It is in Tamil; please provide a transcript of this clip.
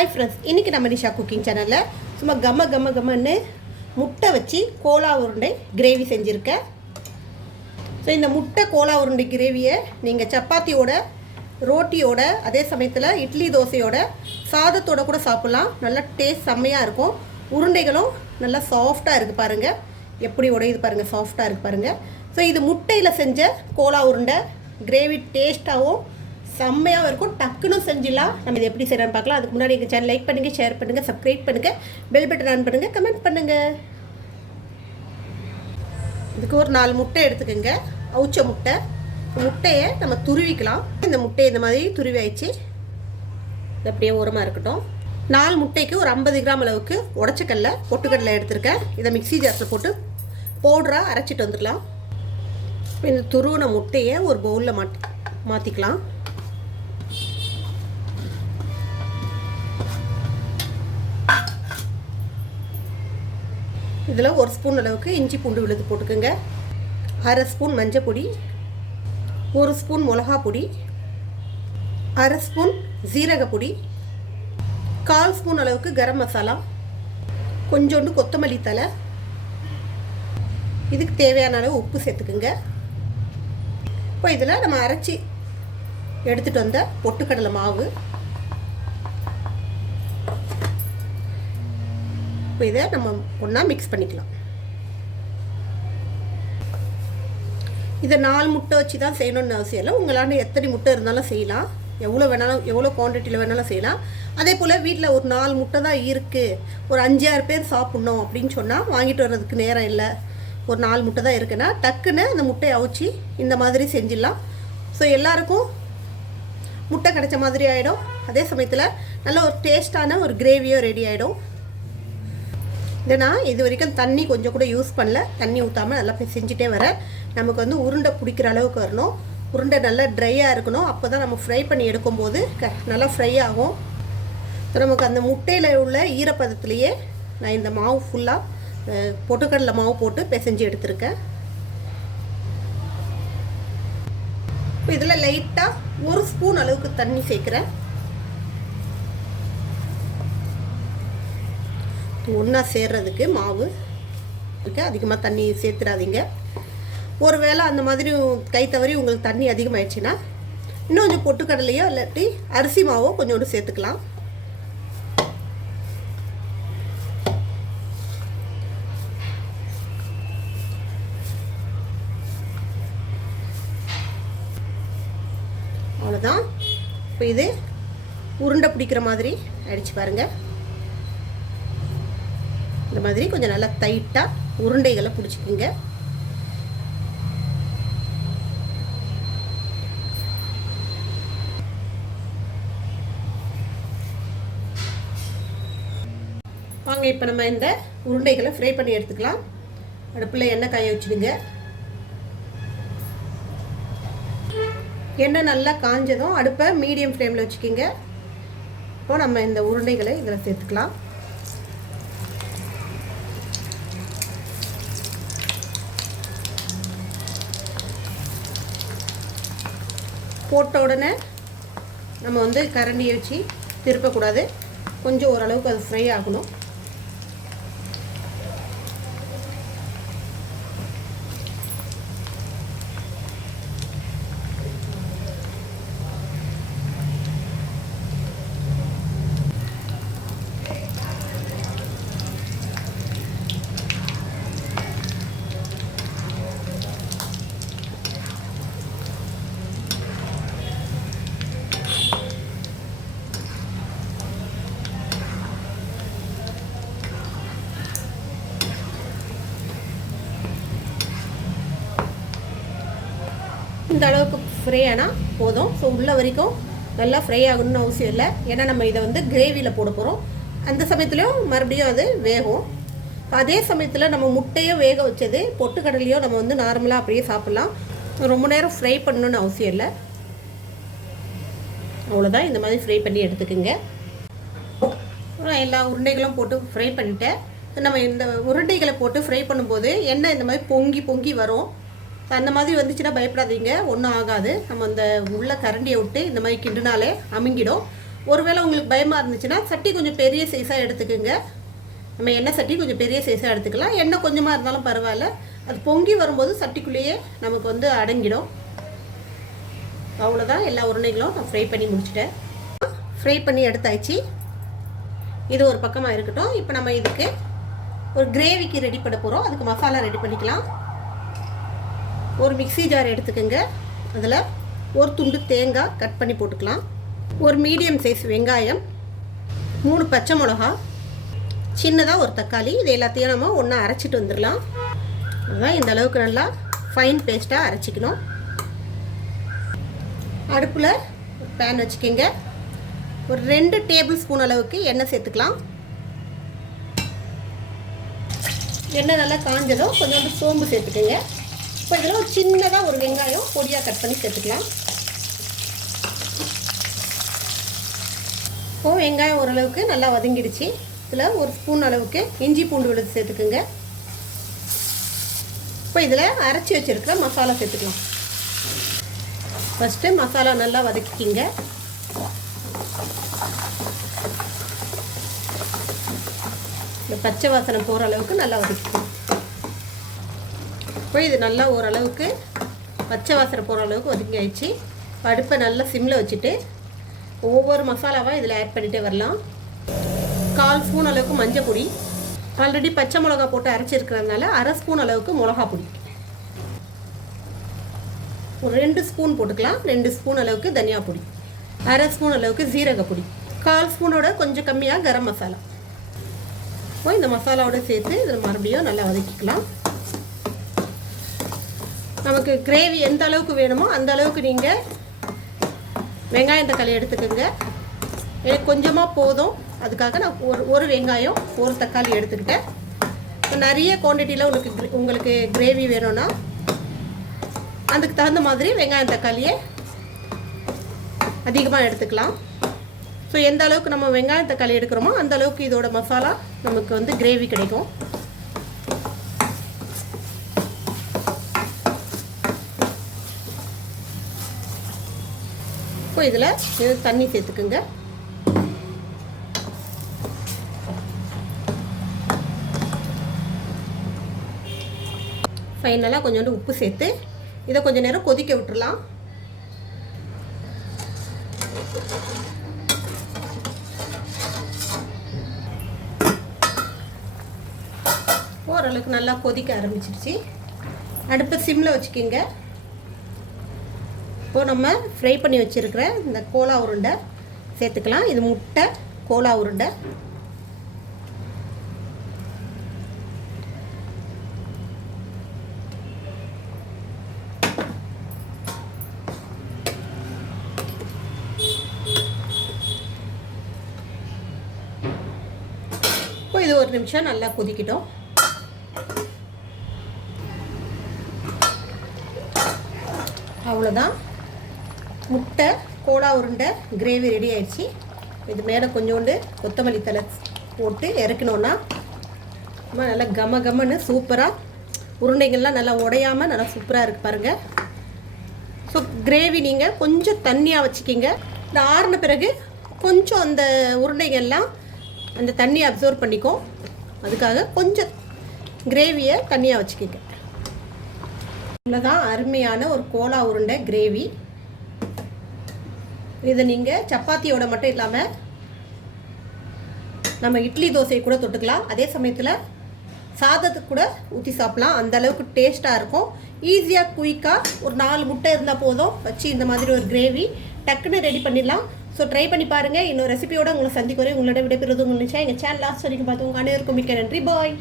ஹாய் ஃப்ரெண்ட்ஸ், இன்றைக்கி நம்ம நிஷா குக்கிங் சேனலில் சும்மா கம்மன்னு முட்டை வச்சு கோலா உருண்டை கிரேவி செஞ்சுருக்கேன். ஸோ இந்த முட்டை கோலா உருண்டை கிரேவியை நீங்கள் சப்பாத்தியோட, ரோட்டியோட, அதே சமயத்தில் இட்லி தோசையோட, சாதத்தோட கூட சாப்பிட்லாம். நல்லா டேஸ்ட் செம்மையாக இருக்கும். உருண்டைகளும் நல்லா சாஃப்டாக இருக்குது பாருங்கள். எப்படி உடையுது பாருங்கள், சாஃப்டாக இருக்குது பாருங்கள். ஸோ இது முட்டையில் செஞ்ச கோலா உருண்டை கிரேவி டேஸ்ட்டாகவும் செம்மையாக இருக்கும். டக்குன்னு செஞ்சிடலாம். நம்ம இது எப்படி செய்யலாம்னு பார்க்கலாம். அதுக்கு முன்னாடி எங்கள் சேனல் லைக் பண்ணுங்கள், ஷேர் பண்ணுங்கள், சப்ஸ்கிரைப் பண்ணுங்கள், பெல் பட்டன் ஆன் பண்ணுங்கள், கமெண்ட் பண்ணுங்கள். இதுக்கு ஒரு 4 முட்டை எடுத்துக்கோங்க. அவுச்ச முட்டை. முட்டையை நம்ம துருவிக்கலாம். இந்த முட்டையை இந்த மாதிரி துருவி ஆயிடுச்சு. இது அப்படியே ஓரமாக இருக்கட்டும். 4 முட்டைக்கு ஒரு 50 கிராம் அளவுக்கு உடச்சக்கடலை, பொட்டுக்கடலை எடுத்துருக்கேன். இதை மிக்ஸி ஜாரில் போட்டு பவுடராக அரைச்சிட்டு வந்துடலாம். இப்போ இந்த துருவின முட்டையை ஒரு பவுலில் மாற்றிக்கலாம். இதில் 1 ஸ்பூன் அளவுக்கு இஞ்சி பூண்டு விழுது போட்டுக்கோங்க. 1/2 ஸ்பூன் மஞ்சள் பொடி, 1 ஸ்பூன் மிளகா பொடி, 1/2 ஸ்பூன் ஜீரக பொடி, 1/4 ஸ்பூன் அளவுக்கு கரம் மசாலா, கொஞ்சோண்டு கொத்தமல்லி தழை, இதுக்கு தேவையான அளவு உப்பு சேர்த்துக்குங்க. இப்போ இதில் நம்ம அரைச்சி எடுத்துகிட்டு வந்த பொட்டுக்கடலை மாவு, இப்போ இதை நம்ம ஒன்றா மிக்ஸ் பண்ணிக்கலாம். இதை 4 முட்டை வச்சு தான் செய்யணும்னு அவசியம் இல்லை. உங்களால் எத்தனை முட்டை இருந்தாலும் செய்யலாம். எவ்வளோ வேணாலும், எவ்வளோ குவான்டிட்டியில் வேணாலும் செய்யலாம். அதே போல் வீட்டில் ஒரு 4 முட்டை தான் இருக்குது, ஒரு 5-6 பேர் சாப்பிட்ணும் அப்படின்னு சொன்னால் வாங்கிட்டு வர்றதுக்கு நேரம் இல்லை, ஒரு 4 முட்டை தான் இருக்குன்னா டக்குன்னு அந்த முட்டையை அவிச்சு இந்த மாதிரி செஞ்சிடலாம். ஸோ எல்லாருக்கும் முட்டை கிடைச்ச மாதிரி ஆகிடும். அதே சமயத்தில் நல்ல ஒரு டேஸ்டான ஒரு கிரேவியோ ரெடி ஆகிடும். இதை நான் இது வரைக்கும் தண்ணி கொஞ்சம் கூட யூஸ் பண்ணல. தண்ணி ஊற்றாமல் நல்லா செஞ்சுட்டே வரேன். நமக்கு வந்து உருண்டை பிடிக்கிற அளவுக்கு வரணும். உருண்டை நல்லா ட்ரையாக இருக்கணும். அப்போ தான் நம்ம ஃப்ரை பண்ணி எடுக்கும்போது நல்லா ஃப்ரை ஆகும். ஸோ நமக்கு அந்த முட்டையில் உள்ள ஈரப்பதத்துலேயே நான் இந்த மாவு ஃபுல்லாக பொட்டுக்கடலை மாவு போட்டு பிசைஞ்சு எடுத்துருக்கேன். இப்போ இதில் லைட்டாக 1 ஸ்பூன் அளவுக்கு தண்ணி சேர்க்குறேன். ஒன்றா சேர்றதுக்கு மாவு இருக்குது. அதிகமாக தண்ணி சேர்த்துடாதீங்க. ஒரு வேளை அந்த மாதிரி கை தவறி உங்களுக்கு தண்ணி அதிகமாகிடுச்சுன்னா இன்னும் கொஞ்சம் பொட்டுக்கடலையோ இல்லாட்டி அரிசி மாவோ கொஞ்சோண்டு சேர்த்துக்கலாம். அவ்வளோதான். இப்போ இது உருண்டை பிடிக்கிற மாதிரி அடித்து பாருங்கள். இந்த மாதிரி கொஞ்சம் நல்லா டைட்டாக உருண்டைகளை பிடிச்சிக்கிங்க. வாங்க இப்போ நம்ம இந்த உருண்டைகளை ஃப்ரை பண்ணி எடுத்துக்கலாம். அடுப்பில் எண்ணெய் காய வச்சுடுங்க. எண்ணெய் நல்லா காஞ்சதும் அடுப்பை மீடியம் ஃப்ளேமில் வச்சுக்கிங்க. இப்போ நம்ம இந்த உருண்டைகளை இதில் சேர்த்துக்கலாம். போட்ட உடனே நம்ம வந்து கரண்டியை வச்சு திருப்பக்கூடாது. கொஞ்சம் ஓரளவுக்கு அது ஃப்ரை ஆகணும். இந்த அளவுக்கு ஃப்ரை ஆனால் போதும். ஸோ உள்ள வரைக்கும் நல்லா ஃப்ரை ஆகணும்னு அவசியம் இல்லை. ஏன்னா நம்ம இதை வந்து கிரேவியில் போட போகிறோம். அந்த சமயத்துலையும் மறுபடியும் அது வேகும். அதே சமயத்தில் நம்ம முட்டையோ வேக வச்சது பொட்டுக்கடலையோ நம்ம வந்து நார்மலாக அப்படியே சாப்பிட்லாம். ரொம்ப நேரம் ஃப்ரை பண்ணணுன்னு அவசியம் இல்லை. அவ்வளோதான். இந்த மாதிரி ஃப்ரை பண்ணி எடுத்துக்கோங்க. எல்லா உருண்டைகளும் போட்டு ஃப்ரை பண்ணிவிட்டேன். நம்ம இந்த உருண்டைகளை போட்டு ஃப்ரை பண்ணும்போது எண்ணெய் இந்த மாதிரி பொங்கி வரும். அந்த மாதிரி வந்துச்சுன்னா பயப்படாதீங்க, ஒன்றும் ஆகாது. நம்ம அந்த உள்ள கரண்டியை விட்டு இந்த மாதிரி கிண்டுனாலே அமுங்கிடும். ஒருவேளை உங்களுக்கு பயமாக இருந்துச்சுன்னா சட்டி கொஞ்சம் பெரிய சைஸாக எடுத்துக்கோங்க. நம்ம எண்ணெய் சட்டி கொஞ்சம் பெரிய சைஸாக எடுத்துக்கலாம். எண்ணெய் கொஞ்சமாக இருந்தாலும் பரவாயில்ல, அது பொங்கி வரும்போது சட்டிக்குள்ளேயே நமக்கு வந்து அடங்கிடும். அவ்வளோதான், எல்லா உருண்டைகளும் நான் ஃப்ரை பண்ணி முடிச்சிட்டேன். ஃப்ரை பண்ணி எடுத்தாச்சு. இது ஒரு பக்கமாக இருக்கட்டும். இப்போ நம்ம இதுக்கு ஒரு கிரேவிக்கு ரெடி பண்ண போகிறோம். அதுக்கு மசாலா ரெடி பண்ணிக்கலாம். ஒரு மிக்ஸி ஜார் எடுத்துக்கோங்க. அதில் ஒரு துண்டு தேங்காய் கட் பண்ணி போட்டுக்கலாம். ஒரு மீடியம் சைஸ் வெங்காயம், 3 பச்சை மிளகா, சின்னதாக ஒரு தக்காளி. இது எல்லாத்தையும் நம்ம ஒன்றா அரைச்சிட்டு வந்துடலாம். அதுதான் இந்த அளவுக்கு நல்லா ஃபைன் பேஸ்ட்டாக அரைச்சிக்கணும். அடுப்பில் பேன் வச்சுக்கோங்க. ஒரு 2 டேபிள் ஸ்பூன் அளவுக்கு எண்ணெய் சேர்த்துக்கலாம். எண்ணெய் நல்லா காஞ்சதும் கொஞ்சோண்டு சோம்பு சேர்த்துக்கோங்க. இப்போ இதில் ஒரு சின்னதாக ஒரு வெங்காயம் பொடியாக கட் பண்ணி சேர்த்துக்கலாம். இப்போது வெங்காயம் ஓரளவுக்கு நல்லா வதங்கிடுச்சு. இதில் ஒரு ஸ்பூன் அளவுக்கு இஞ்சி பூண்டு விழுது சேர்த்துக்குங்க. இப்போ இதில் அரைச்சி வச்சுருக்கிற மசாலா சேர்த்துக்கலாம். ஃபஸ்ட்டு மசாலா நல்லா வதக்கிக்கிங்க. இந்த பச்சை வாசனை போகிற அளவுக்கு நல்லா வதக்கிக்கணும். இப்போ இது நல்லா ஓரளவுக்கு பச்சை வாசனை போகிற அளவுக்கு வதக்கி ஆயிடுச்சு. அடுப்பை நல்லா சிம்மில் வச்சுட்டு ஒவ்வொரு மசாலாவாக இதில் ஆட் பண்ணிகிட்டே வரலாம். 1/4 ஸ்பூன் அளவுக்கு மஞ்சள் பொடி, ஆல்ரெடி பச்சை மிளகா போட்டு அரைச்சிருக்கிறதுனால 1/2 ஸ்பூன் அளவுக்கு மிளகா பொடி, ஒரு 2 ஸ்பூன் போட்டுக்கலாம். 2 ஸ்பூன் அளவுக்கு தனியா பொடி, 1/2 ஸ்பூன் அளவுக்கு ஜீரக பொடி, 1/4 ஸ்பூனோட கொஞ்சம் கம்மியாக கரம் மசாலா. இப்போ இந்த மசாலாவோட சேர்த்து இதில் மறுபடியும் நல்லா வதக்கிக்கலாம். நமக்கு கிரேவி எந்த அளவுக்கு வேணுமோ அந்த அளவுக்கு நீங்கள் வெங்காயம் தக்காளி எடுத்துக்கோங்க. எனக்கு கொஞ்சமாக போதும், அதுக்காக நான் ஒரு வெங்காயம் ஒரு தக்காளி எடுத்துக்கிட்டேன். இப்போ நிறைய குவான்டிட்டியில் உங்களுக்கு கிரேவி வேணும்னா அதுக்கு தகுந்த மாதிரி வெங்காயம் தக்காளியை அதிகமாக எடுத்துக்கலாம். ஸோ எந்த அளவுக்கு நம்ம வெங்காயம் தக்காளி எடுக்கிறோமோ அந்த அளவுக்கு இதோட மசாலா நமக்கு வந்து கிரேவி கிடைக்கும். இப்போ இதில் தண்ணி சேர்த்துக்குங்க. ஃபைனலாக கொஞ்சோண்டு உப்பு சேர்த்து இதை கொஞ்சம் நேரம் கொதிக்க விட்டுறலாம். ஓரளவுக்கு நல்லா கொதிக்க ஆரம்பிச்சிருச்சு. அடுப்பை சிம்மில் வச்சுக்கிங்க. இப்போது நம்ம ஃப்ரை பண்ணி வச்சுருக்கிற இந்த கோலா உருண்டை சேர்த்துக்கலாம். இது முட்டை கோலா உருண்டை. இப்போ இது 1 நிமிஷம் நல்லா கொதிக்கிட்டோம். அவ்வளோதான், முட்டை கோலா உருண்டை கிரேவி ரெடி ஆயிடுச்சு. இது மேலே கொஞ்சோண்டு கொத்தமல்லி தழை போட்டு இறக்கணுன்னா நல்லா கம கமன்னு சூப்பராக உருண்டைகள்லாம் நல்லா உடையாமல் நல்லா சூப்பராக இருக்குது பாருங்கள். ஸோ கிரேவி நீங்கள் கொஞ்சம் தண்ணியாக வச்சுக்கிங்க. இந்த ஆறின பிறகு கொஞ்சம் அந்த உருண்டைகள்லாம் அந்த தண்ணியை அப்சர்வ் பண்ணிக்கும். அதுக்காக கொஞ்சம் கிரேவியை தண்ணியாக வச்சுக்கிங்க. இவ்வளோதான் அருமையான ஒரு கோலா உருண்டை கிரேவி. இதை நீங்கள் சப்பாத்தியோட மட்டும் இல்லாமல் நம்ம இட்லி தோசை கூட தொட்டுக்கலாம். அதே சமயத்தில் சாதத்துக்கு கூட ஊற்றி சாப்பிட்லாம். அந்தளவுக்கு டேஸ்ட்டாக இருக்கும். ஈஸியாக குயிக்காக ஒரு 4 முட்டை இருந்தால் போதும் வச்சு இந்த மாதிரி ஒரு கிரேவி டக்குன்னு ரெடி பண்ணிடலாம். ஸோ ட்ரை பண்ணி பாருங்கள். இன்னொரு ரெசிபியோடு உங்களை சந்திக்கிறேன். உங்களோட விடைபெறுவது உங்களுக்கு எங்கள் சேனல் லாஸ்ட் வரைக்கும் பார்த்து உங்கள் அனைவருக்கும் மிக்க நன்றி. பாய்.